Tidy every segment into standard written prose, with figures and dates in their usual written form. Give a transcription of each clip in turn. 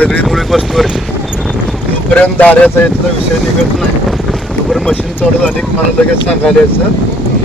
सगळी मुळी वस्तूवरची तोपर्यंत दाऱ्याचा इथला विषय निघत नाही, तोपर्यंत मशीन चालू झाली की मला लगेच सांगायला यायचं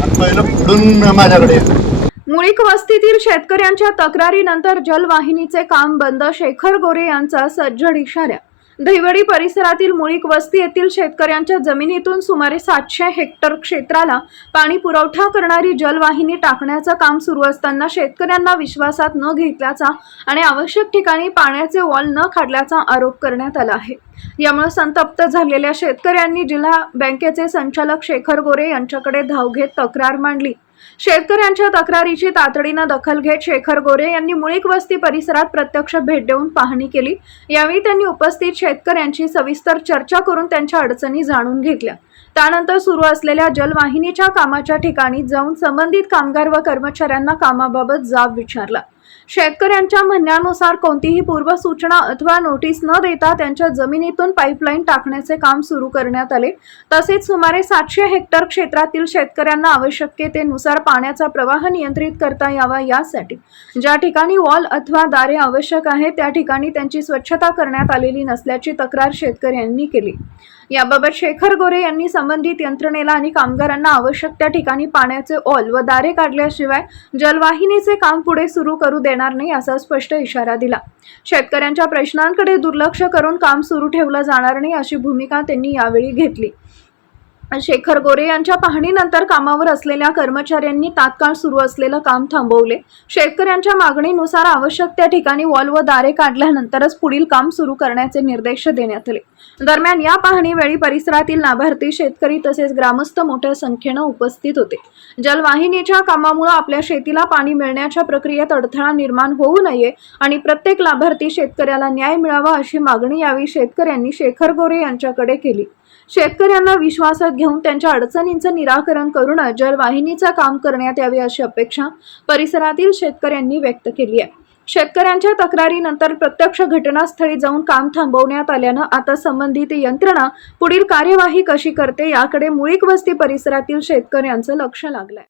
आणि पहिलं पुढून माझ्याकडे यायचं. मुळीक वस्तीतील शेतकऱ्यांच्या तक्रारीनंतर जलवाहिनीचे काम बंद, शेखर गोरे यांचा सज्जड इशारा. दहिवडी परिसरातील मुळीक वस्ती येथील शेतकऱ्यांच्या जमिनीतून सुमारे 700 हेक्टर क्षेत्राला पाणी पुरवठा करणारी जलवाहिनी टाकण्याचं काम सुरू असताना शेतकऱ्यांना विश्वासात न घेतल्याचा आणि आवश्यक ठिकाणी पाण्याचे वॉल न काढल्याचा आरोप करण्यात आला आहे. यामुळे संतप्त झालेल्या शेतकऱ्यांनी जिल्हा बँकेचे संचालक शेखर गोरे यांच्याकडे धाव घेत तक्रार मांडली. शेतकऱ्यांच्या तक्रारीची तातडीनं दखल घेत शेखर गोरे यांनी मुळीक वस्ती परिसरात प्रत्यक्ष भेट देऊन पाहणी केली. यावेळी त्यांनी उपस्थित शेतकऱ्यांशी सविस्तर चर्चा करून त्यांच्या अडचणी जाणून घेतल्या. त्यानंतर सुरू असलेल्या जलवाहिनीच्या कामाच्या ठिकाणी जाऊन संबंधित कामगार व कर्मचाऱ्यांना कामाबाबत जाब विचारला. शेतकऱ्यांच्या म्हणण्यानुसार कोणतीही पूर्वसूचना अथवा नोटीस न देता त्यांच्या जमिनीतून पाईपलाईन टाकण्याचे काम सुरू करण्यात आले. तसेच सुमारे 700 हेक्टर क्षेत्रातील शेतकऱ्यांना आवश्यकतेनुसार पाण्याचा प्रवाह नियंत्रित करता यावा यासाठी ज्या ठिकाणी वॉल अथवा दारे आवश्यक आहे त्या ठिकाणी त्यांची स्वच्छता करण्यात आलेली नसल्याची तक्रार शेतकऱ्यांनी केली. याबाबत शेखर गोरे यांनी संबंधित यंत्रणेला आणि कामगारांना आवश्यक त्या ठिकाणी पाण्याचे वॉल व दारे काढल्याशिवाय जलवाहिनीचे काम पुढे सुरू करू देणार नाही असा स्पष्ट इशारा दिला. शेतकऱ्यांच्या प्रश्नांकडे दुर्लक्ष करून काम सुरू ठेवलं जाणार नाही अशी भूमिका त्यांनी यावेळी घेतली. शेखर गोरे यांच्या पाहणीनंतर कामावर असलेल्या कर्मचाऱ्यांनी तात्काळ सुरू असलेलं काम थांबवले. शेतकऱ्यांच्या मागणीनुसार आवश्यक त्या ठिकाणी वॉल व दारे काढल्यानंतरच पुढील काम सुरू करण्याचे निर्देश देण्यात आले. दरम्यान या पाहणीवेळी परिसरातील लाभार्थी, शेतकरी तसेच ग्रामस्थ मोठ्या संख्येनं उपस्थित होते. जलवाहिनीच्या कामामुळे आपल्या शेतीला पाणी मिळण्याच्या प्रक्रियेत अडथळा निर्माण होऊ नये आणि प्रत्येक लाभार्थी शेतकऱ्याला न्याय मिळावा अशी मागणी यावेळी शेतकऱ्यांनी शेखर गोरे यांच्याकडे केली. शेतकऱ्यांना विश्वासात घेऊन त्यांच्या अडचणींचं निराकरण करून जलवाहिनीचं काम करण्यात यावे अशी अपेक्षा परिसरातील शेतकऱ्यांनी व्यक्त केली आहे. शेतकऱ्यांच्या तक्रारीनंतर प्रत्यक्ष घटनास्थळी जाऊन काम थांबवण्यात आल्यानं आता संबंधित यंत्रणा पुढील कार्यवाही कशी करते याकडे मुळीक वस्ती परिसरातील शेतकऱ्यांचं लक्ष लागलंय.